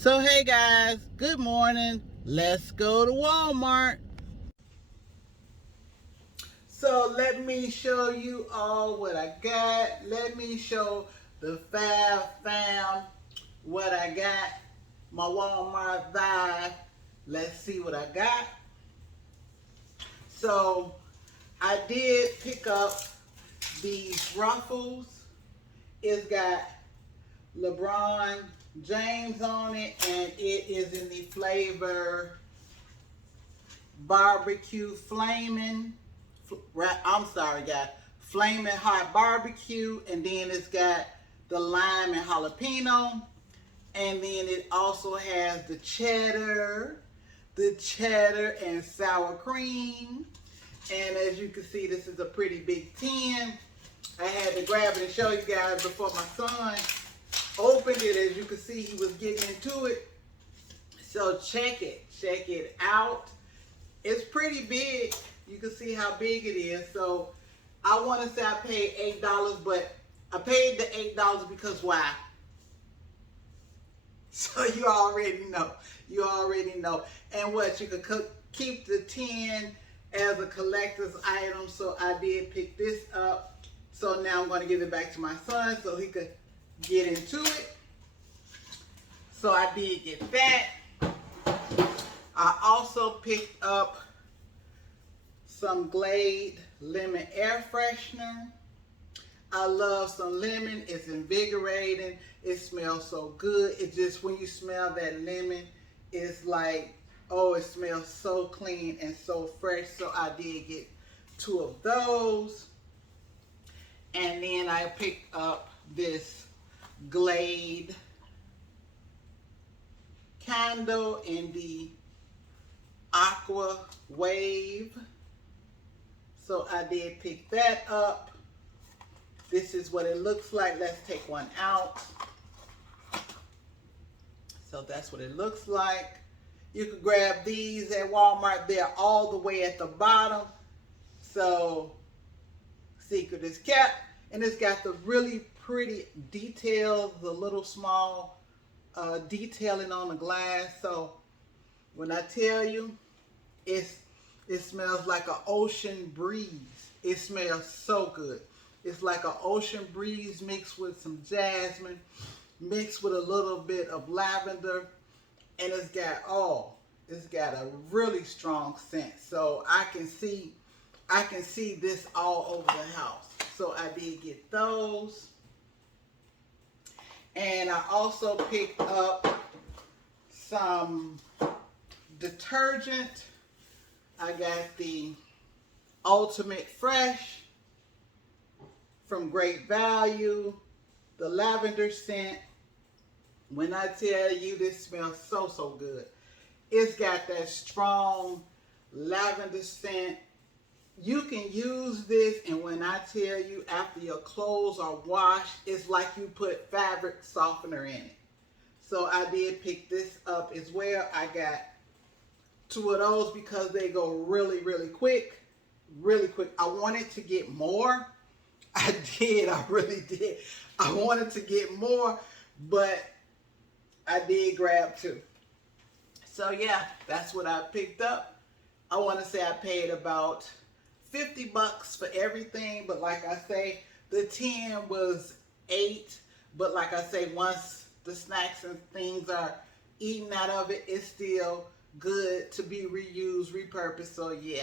So hey guys, good morning. Let's go to Walmart. So let me show you all what I got. Let me show the fam what I got. My Walmart vibe. Let's see what I got. So I did pick up these Ruffles. It's got LeBron James on it, and it is in the flavor barbecue flaming. I'm sorry, guys. Flaming hot barbecue, and then it's got the lime and jalapeno, and then it also has the cheddar and sour cream. And as you can see, this is a pretty big tin. I had to grab it and show you guys before my son opened it. As you can see, he was getting into it. So check it out. It's pretty big. You can see how big it is. So I want to say I paid $8, but I paid the $8 because why? So you already know. You already know. And what, you could keep the tin as a collector's item. So I did pick this up. So now I'm going to give it back to my son so he could get into it. So I did get that. I also picked up some Glade lemon air freshener. I love some lemon. It's invigorating. It smells so good. It just, when you smell that lemon, it's like, oh, it smells so clean and so fresh. So I did get 2 of those. And then I picked up this Glade Candle in the Aqua Wave. So I did pick that up. This is what it looks like. Let's take one out. So that's what it looks like. You can grab these at Walmart. They're all the way at the bottom. So secret is kept. And it's got the really pretty details, the little small detailing on the glass. So when I tell you, it smells like an ocean breeze. It smells so good. It's like an ocean breeze mixed with some jasmine, mixed with a little bit of lavender, and it's got a really strong scent. So I can see this all over the house. So I did get those. And I also picked up some detergent. I got the Ultimate Fresh from Great Value, the lavender scent. When I tell you, this smells so good. It's got that strong lavender scent. You can use this, and when I tell you, after your clothes are washed, it's like you put fabric softener in it. So I did pick this up as well. I got 2 of those because they go really quick. I wanted to get more. I really did. I wanted to get more, but I did grab 2. So yeah, that's what I picked up. I want to say I paid about $50 for everything, but like I say, the 10 was 8. But like I say, once the snacks and things are eaten out of it, it's still good to be reused, repurposed. So yeah.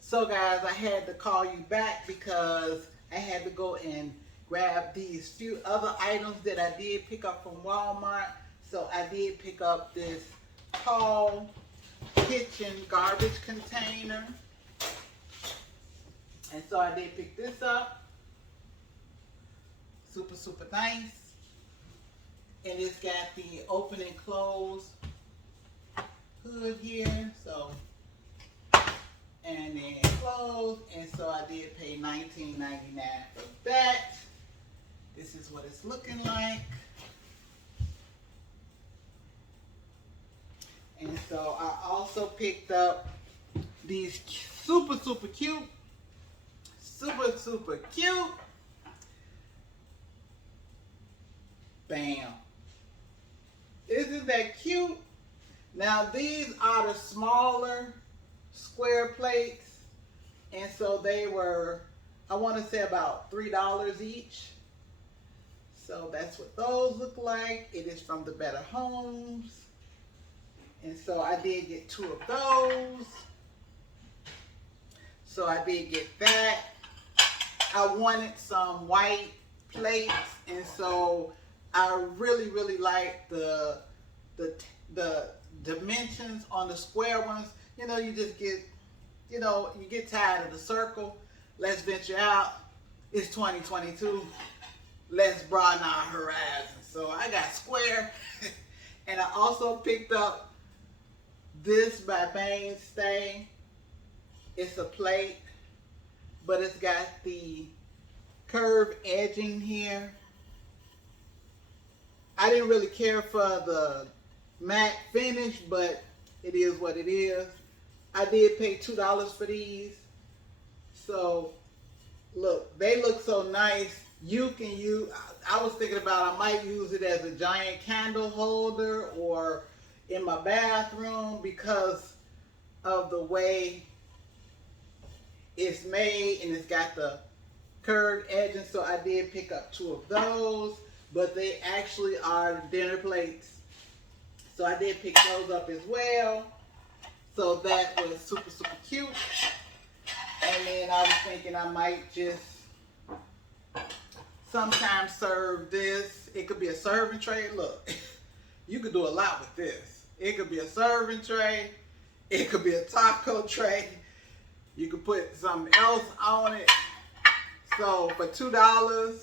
So guys, I had to call you back because I had to go and grab these few other items that I did pick up from Walmart. So I did pick up this tall kitchen garbage container. And so I did pick this up. Super nice. And it's got the open and close hood here. So, and then close. And so I did pay $19.99 for that. This is what it's looking like. And so I also picked up these super cute. Super cute. Bam. Isn't that cute? Now these are the smaller square plates, and so they were, I want to say about $3 each. So that's what those look like. It is from the Better Homes. And so I did get 2 of those. So I did get that. I wanted some white plates, and so I really like the dimensions on the square ones. You know, you just get, you know, you get tired of the circle. Let's venture out. It's 2022. Let's broaden our horizons. So I got square, and I also picked up this by Mainstay. It's a plate, but it's got the curved edging here. I didn't really care for the matte finish, but it is what it is. I did pay $2 for these. So look, they look so nice. You can use, I was thinking about I might use it as a giant candle holder or in my bathroom because of the way it's made, and it's got the curved edging. So I did pick up 2 of those, but they actually are dinner plates. So I did pick those up as well. So that was super cute. And then I was thinking I might just sometimes serve this. It could be a serving tray. Look, you could do a lot with this. It could be a serving tray. It could be a taco tray. You could put something else on it. So for $2,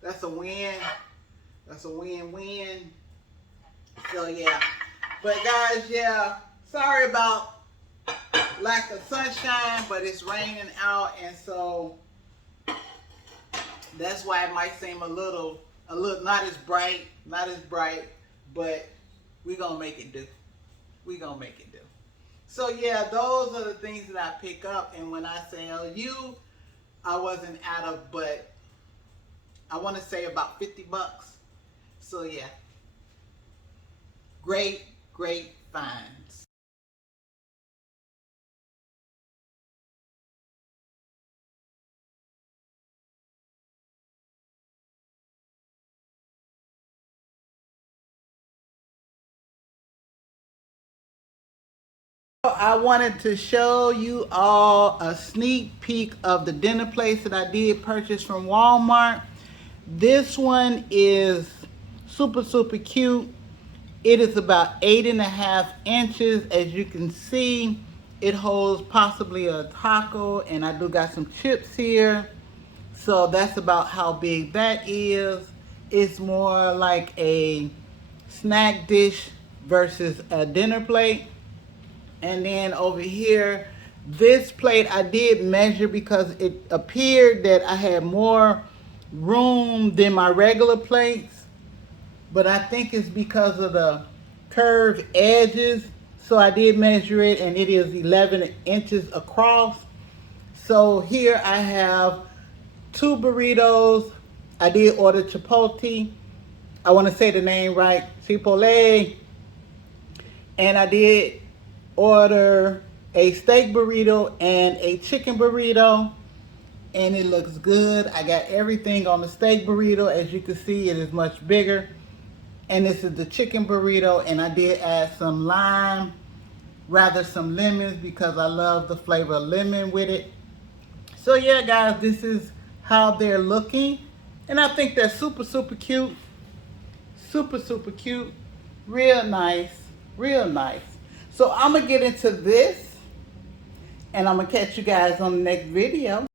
that's a win. That's a win-win. So yeah. But guys, yeah, sorry about lack of sunshine, but it's raining out, and so that's why it might seem a little not as bright, but we're gonna make it do. We're gonna make it do. So yeah, those are the things that I pick up, and when I say LU, I wasn't out of, but I want to say about 50 bucks. So yeah, great finds. I wanted to show you all a sneak peek of the dinner plates that I did purchase from Walmart. This one is super cute. It is about 8.5 inches. As you can see, it holds possibly a taco, and I do got some chips here. So that's about how big that is. It's more like a snack dish versus a dinner plate. And then over here, this plate I did measure because it appeared that I had more room than my regular plates. But I think it's because of the curved edges. So I did measure it, and it is 11 inches across. So here I have 2 burritos. I did order Chipotle. I want to say the name right, Chipotle. And I did order a steak burrito and a chicken burrito, and it looks good. I got everything on the steak burrito. As you can see, it is much bigger. And this is the chicken burrito, and I did add some lime, rather some lemons, because I love the flavor of lemon with it. So yeah, guys, this is how they're looking, and I think they're super cute. Super cute. Real nice. So I'm gonna get into this, and I'm gonna catch you guys on the next video.